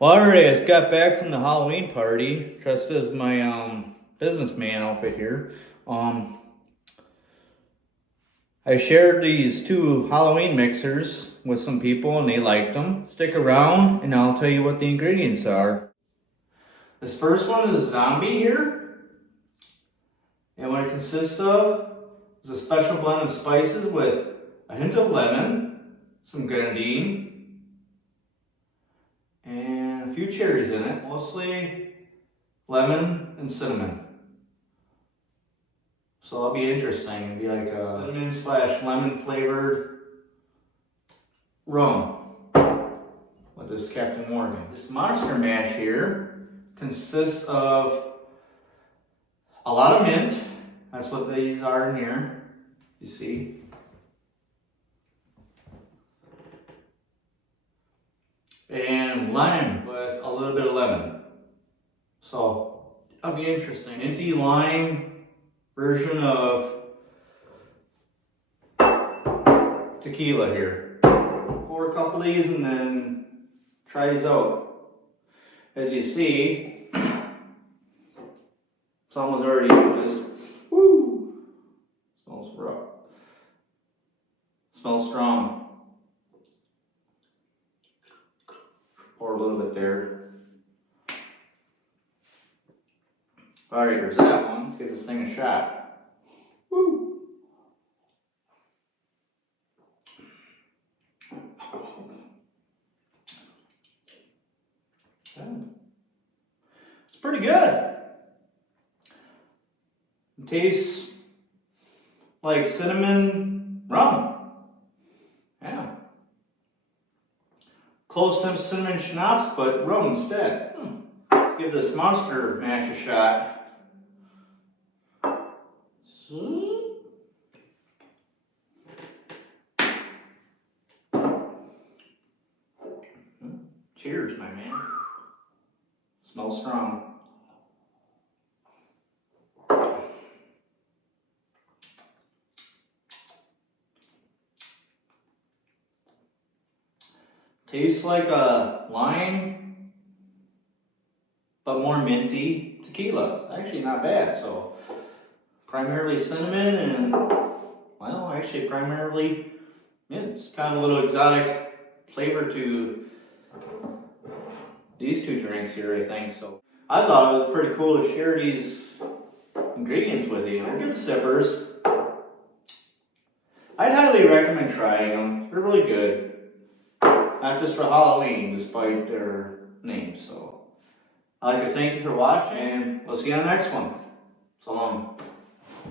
Well, alright, I just got back from the Halloween party, dressed as my businessman outfit here. Um, I shared these two Halloween mixers with some people and they liked them. Stick around and I'll tell you what the ingredients are. This first one is zombie here, and what it consists of is a special blend of spices with a hint of lemon, some grenadine, and a few cherries in it, mostly lemon and cinnamon. So that'll be interesting. It'll be like a cinnamon slash lemon flavored rum with this Captain Morgan. This monster mash here consists of a lot of mint. That's what these are in here. You see. And lime with a little bit of lemon. So that'll be interesting. Minty lime version of tequila here. Pour a couple of these and then try these out. As you see, some was already used. Woo! Smells rough. Smells strong. Pour a little bit there. Alright, there's that one. Let's give this thing a shot. Woo! It's pretty good. It tastes like cinnamon rum. Yeah. Close to cinnamon schnapps, but rum instead. Let's give this monster mash a shot. Cheers, my man. Smells strong. Tastes like a lime, but more minty tequila. It's actually not bad. So, primarily cinnamon and, well, actually primarily mint. It's kind of a little exotic flavor to these two drinks here, I think. So, I thought it was pretty cool to share these ingredients with you. They're good sippers. I'd highly recommend trying them. They're really good. Not just for Halloween, despite their names. So, I'd like to thank you for watching, and we'll see you on the next one. So long.